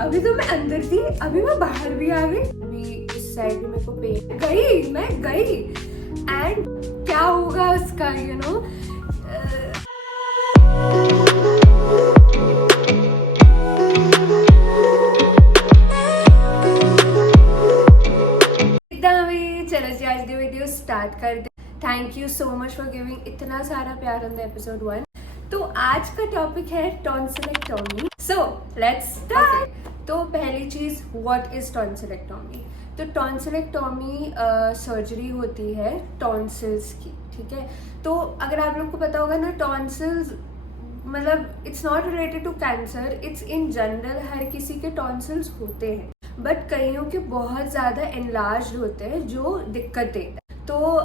अभी तो मैं अंदर थी, अभी मैं बाहर भी आ गई। अभी इस साइड में मेरे को पेन मैं गई एंड क्या होगा उसका चलो जी आज की वीडियो स्टार्ट कर दे। Thank you so much for giving इतना सारा प्यार ऑन द एपिसोड 1। तो आज का टॉपिक है टॉन्सिलेक्टोमी। So let's start. तो पहली चीज, व्हाट इज टॉन्सिलेक्टोमी? तो टॉन्सिलेक्टोमी सर्जरी होती है टॉन्सिल्स की, ठीक है। तो अगर आप लोग को पता होगा ना, टॉन्सिल्स मतलब it's not related to cancer, it's in general हर किसी के टॉन्सिल्स होते हैं, बट कईयों के बहुत ज़्यादा एनलार्ज होते हैं जो दिक्कत देता है। तो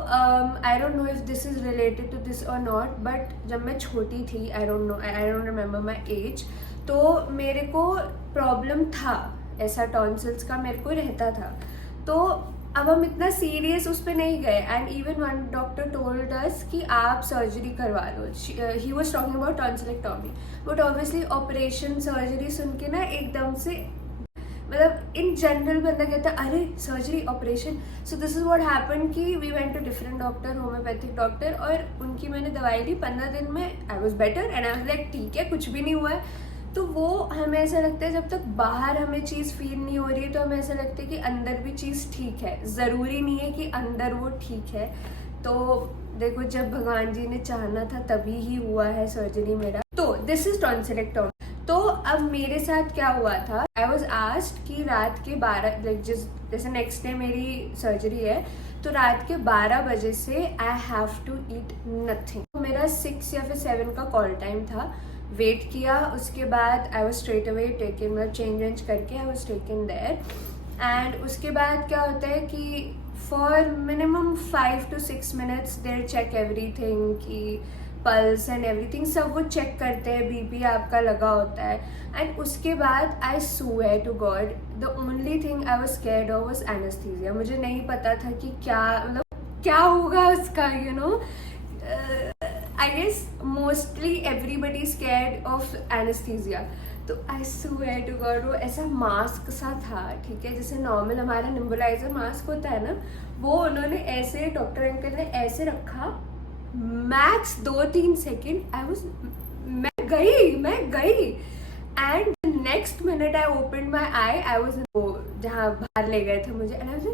I don't know if this is related to this और नॉट, बट जब मैं छोटी थी, I don't remember my age, तो मेरे को प्रॉब्लम था ऐसा टॉन्सिल्स का, मेरे को रहता था। तो अब हम इतना सीरियस उस पर नहीं गए and even one doctor told us कि आप सर्जरी करवा लो। He was talking about tonsillectomy, but obviously operation surgery सुन के ना एकदम से मतलब इन जनरल बंदा कहता है अरे surgery operation. So this is what happened कि we went to different doctor, homeopathic doctor, और उनकी मैंने दवाई ली। 15 दिन में I was better and I was like ठीक है, कुछ भी नहीं हुआ है। तो वो हमें ऐसा लगता है जब तक बाहर हमें चीज़ फील नहीं हो रही है तो हमें ऐसा लगता है कि अंदर भी चीज़ ठीक है। ज़रूरी नहीं है कि अंदर वो ठीक है। तो देखो, जब भगवान जी ने चाहना था तभी ही हुआ है सर्जरी मेरा। तो दिस इज टॉन्सिलेक्टोमी। तो अब मेरे साथ क्या हुआ था, आई वॉज आस्क्ड कि रात के 12 लाइक जैसे नेक्स्ट डे मेरी सर्जरी है, तो रात के 12 बजे से I have to eat nothing. मेरा 6 या फिर 7 का कॉल टाइम था। वेट किया, उसके बाद I was straight away taken, मतलब चेंज करके I was taken there. And उसके बाद क्या होता है कि for minimum 5 to 6 minutes there check everything की पल्स एंड एवरीथिंग, सब वो चेक करते हैं, बीपी आपका लगा होता है। एंड उसके बाद I swear to God the only thing I was scared of was anaesthesia. मुझे नहीं पता था कि क्या मतलब क्या होगा उसका, I guess mostly everybody scared of anaesthesia. तो आई स्वेयर टू गॉड वो ऐसा मास्क सा था, ठीक है, जैसे नॉर्मल हमारा निम्बुलाइजर मास्क होता है ना, वो उन्होंने ऐसे, डॉक्टर अंकल ने ऐसे रखा मैक्स 2-3 सेकेंड। मैं गई and next minute I open my I was जहाँ बाहर ले गए थे मुझे, एंड आई वाज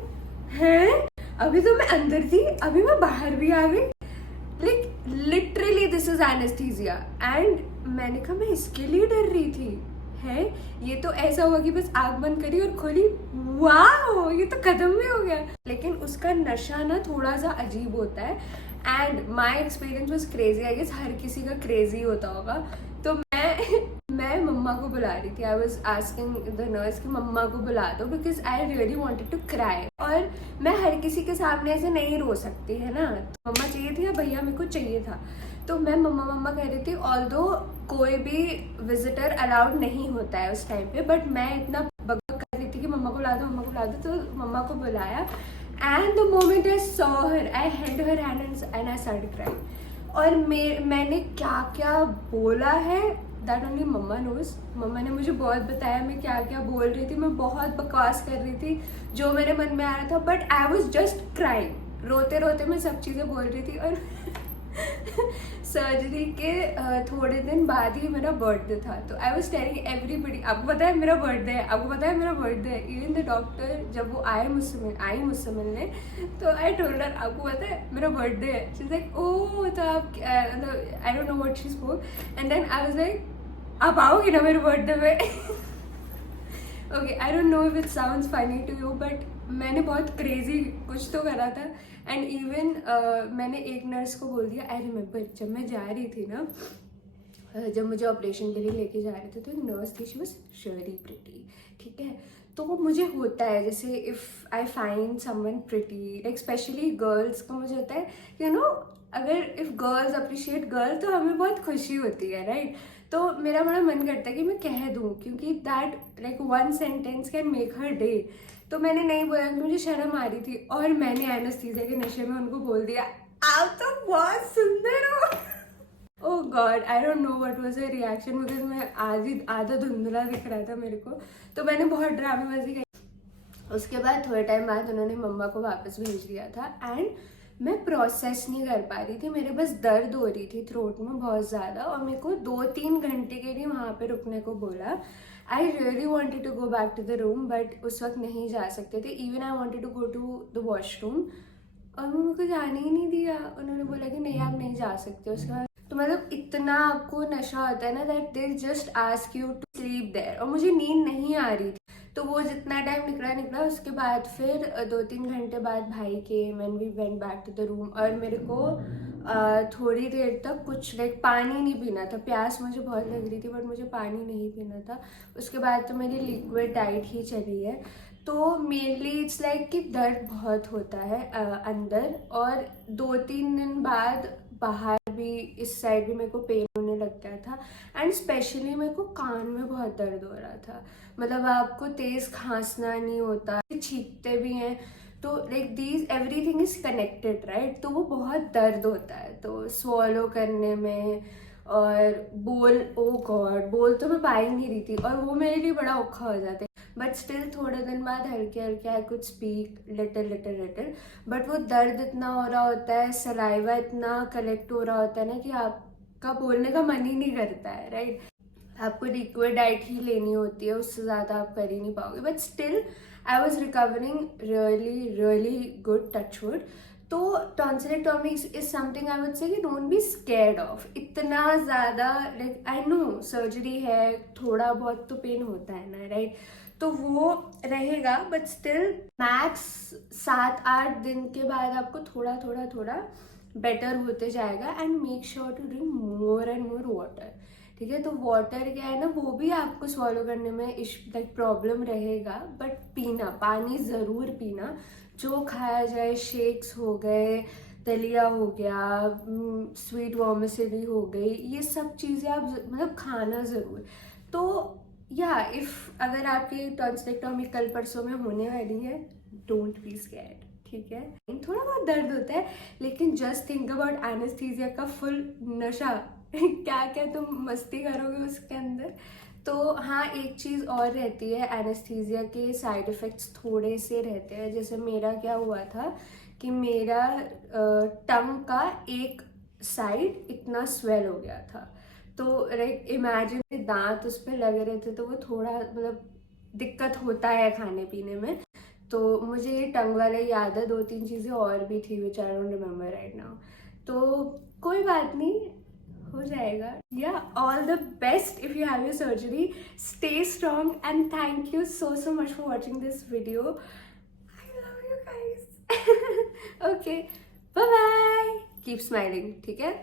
हैं अभी तो मैं अंदर थी, अभी मैं बाहर भी आ गई। Like literally this is anaesthesia. And मैंने कहा मैं इसके लिए डर रही थी, है ये तो ऐसा हुआ कि बस आग बंद करी और खोली, वाह ये तो खत्म भी हो गया। लेकिन उसका नशा ना थोड़ा सा अजीब होता है and my experience was crazy. I guess हर किसी का क्रेजी होता होगा। तो मैं मम्मा को बुला रही थी। I was asking the nurse कि मम्मा को बुला दो because I really wanted to cry. और मैं हर किसी के सामने ऐसे नहीं रो सकती है ना, तो मम्मा चाहिए थी या भैया मेरे को चाहिए था। तो मैं मम्मा कह रही थी, ऑल्दो कोई भी विजिटर अलाउड नहीं होता है उस टाइम पे, बट मैं इतना बकबक कर रही थी कि मम्मा को बुला दो। तो मम्मा को बुलाया and the moment I saw her, I held her hand and I started crying. और मैंने क्या क्या बोला है दैट ओनली मम्मा नोज। मम्मा ने मुझे बहुत बताया मैं क्या क्या बोल रही थी। मैं बहुत बकवास कर रही थी जो मेरे मन में आ रहा था, but I was just crying. रोते रोते मैं सब चीज़ें बोल रही थी। और सर्जरी के थोड़े दिन बाद ही मेरा बर्थडे था। तो आई वॉज टेलिंग एवरीबडी, आपको पता है मेरा बर्थडे है, आपको पता है मेरा बर्थडे है। इवन द डॉक्टर जब वो आई मुझसे मिलने, तो आई टोल्ड हर आपको पता है मेरा बर्थडे है। शी इज लाइक ओह, तो आप I don't know what she spoke. And then I was like आप आओगे ना मेरे बर्थडे में? Okay, I don't know if it sounds funny to you, but मैंने बहुत क्रेजी कुछ तो करा था। एंड इवन मैंने एक नर्स को बोल दिया, आई रिमेम्बर जब मैं जा रही थी ना, जब मुझे ऑपरेशन के लिए लेके जा रहे थे, तो एक नर्स थी, शी वाज रियली प्रिटी, ठीक है। तो मुझे होता है जैसे if I find someone pretty, like specially girls को, मुझे होता है अगर इफ़ गर्ल्स अप्रिशिएट गर्ल तो हमें बहुत खुशी होती है, राइट। तो मेरा बड़ा मन करता है कि मैं कह दूँ, क्योंकि that like 1 sentence can make her day. तो मैंने नहीं बोला कि मुझे शर्म आ रही थी, और मैंने एनेस्थीसिया के नशे में उनको बोल दिया आप तो बहुत सुंदर हो। Oh God, I don't know what was the reaction, because मैं आधा धुंधला दिख रहा था मेरे को, तो मैंने बहुत ड्रामेबाजी की। उसके बाद थोड़े टाइम बाद उन्होंने मम्मा को वापस भेज दिया था एंड मैं प्रोसेस नहीं कर पा रही थी, मेरे बस दर्द हो रही थी थ्रोट में बहुत ज़्यादा, और मेरे को 2-3 घंटे के लिए वहाँ पे रुकने को बोला। I really wanted to go back to the room, but उस वक्त नहीं जा सकते थे। Even I wanted to go to the washroom, और वो मेरे को जाने ही नहीं दिया। उन्होंने बोला कि नहीं आप नहीं जा सकते। उसके बाद तो मतलब इतना आपको नशा होता है ना, that they just ask you to sleep there, और मुझे नींद नहीं आ रही थी। तो वो जितना टाइम निकला उसके बाद फिर 2-3 घंटे बाद भाई came and we went back to the room, और मेरे को थोड़ी देर तक कुछ लाइक पानी नहीं पीना था। प्यास मुझे बहुत लग रही थी बट मुझे पानी नहीं पीना था। उसके बाद तो मेरी लिक्विड डाइट ही चली है। तो मेनली इट्स लाइक कि दर्द बहुत होता है अंदर, और 2-3 दिन बाद बाहर भी, इस साइड भी मेरे को पेन होने लग गया था, एंड स्पेशली मेरे को कान में बहुत दर्द हो रहा था। मतलब आपको तेज खांसना नहीं होता, छींकते भी हैं, तो like these everything is connected right. तो वो बहुत दर्द होता है, तो स्वॉलो करने में और ओ गॉड बोल तो मैं पा ही नहीं रही थी, और वो मेरे लिए बड़ा औखा हो जाता है। बट स्टिल थोड़े दिन बाद हल्के हल्के I could speak little, but वो दर्द इतना हो रहा होता है, सलाइवा इतना कलेक्ट हो रहा होता है ना कि आपका बोलने का मन ही नहीं करता है राइट। आपको लिक्विड डाइट ही लेनी होती है, उससे ज़्यादा आप कर ही नहीं पाओगे। But still I was recovering really good, touch wood. तो tonsillectomy is something I would say कि डोंट बी स्कैर्ड ऑफ इतना ज़्यादा। लाइक आई नो सर्जरी है, थोड़ा बहुत तो पेन होता है ना राइट, तो वो रहेगा, बट स्टिल मैक्स 7-8 दिन के बाद आपको थोड़ा बेटर होते जाएगा। And make sure to drink more and more water, ठीक है। तो वाटर क्या है ना, वो भी आपको स्वॉलो करने में लाइक प्रॉब्लम रहेगा, बट पीना, पानी ज़रूर पीना। जो खाया जाए, शेक्स हो गए, दलिया हो गया, स्वीट वर्मिसेली हो गई, ये सब चीज़ें आप मतलब खाना ज़रूर। तो या इफ़ अगर आपकी टॉन्सिलेक्टोमी कल परसों में होने वाली है, डोंट बी स्कैर्ड, ठीक है। थोड़ा बहुत दर्द होता है, लेकिन जस्ट थिंक अबाउट एनेस्थीसिया का फुल नशा क्या क्या तुम मस्ती करोगे उसके अंदर। तो हाँ, एक चीज़ और रहती है, एनेस्थीसिया के साइड इफ़ेक्ट्स थोड़े से रहते हैं। जैसे मेरा क्या हुआ था कि मेरा टंग का एक साइड इतना स्वेल हो गया था, तो लाइक इमेजिन दांत उस पर लग रहे थे, तो वो थोड़ा मतलब दिक्कत होता है खाने पीने में। तो मुझे ये टंग वाला याद है, 2-3 चीज़ें और भी थी which I don't remember right now. तो कोई बात नहीं, हो जाएगा। Yeah all the best if you have your surgery, stay strong and thank you so much for watching this video. I love you guys. Okay, bye bye, keep smiling, ठीक है।